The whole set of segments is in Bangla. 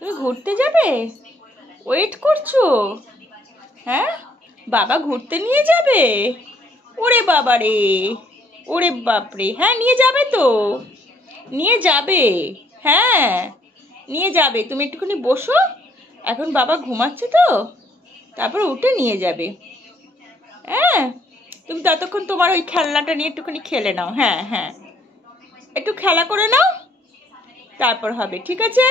তুমি ঘুরতে যাবে? ওয়েট করছো? হ্যাঁ, বাবা ঘুরতে নিয়ে যাবে? ওরে বাবা রে, ওরে বাপরে, হ্যাঁ নিয়ে যাবে তো, নিয়ে যাবে। হ্যাঁ নিয়ে যাবে, তুমি একটুখানি বসো, এখন বাবা ঘুমাচ্ছে তো, তারপর উঠে নিয়ে যাবে। হ্যাঁ, তুমি ততক্ষণ তোমার ওই খেলনাটা নিয়ে একটুখানি খেলে নাও। হ্যাঁ হ্যাঁ, একটু খেলা করে নাও, তারপর হবে, ঠিক আছে?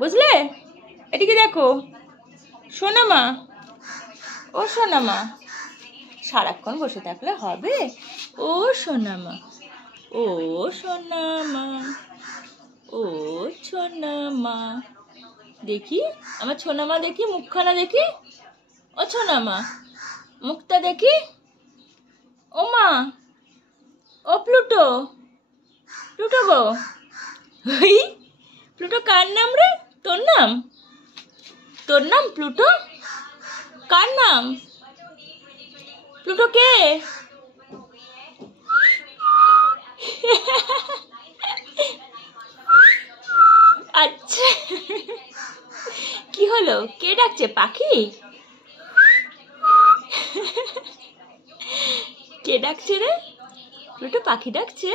বুঝলে? এদিকে দেখো, শোনা মা, ও শোনা মা, সারাক্ষণ বসে থাকলে হবে? ও সোনা মা, ও সোনা মা, ও সোনা মা, দেখি আমার সোনা মা, দেখি মুখখানা দেখি, ও সোনা মা, মুখটা দেখি। ও মা, ও প্লুটো, প্লুটো গো, ওই প্লুটো কার নাম রে? তোর নাম? তোর নাম প্লুটো? কার নাম প্লুটো? কে? আচ্ছা, কি হলো? কে ডাকছে? পাখি? কে ডাকছে রে? প্লুটো পাখি ডাকছে?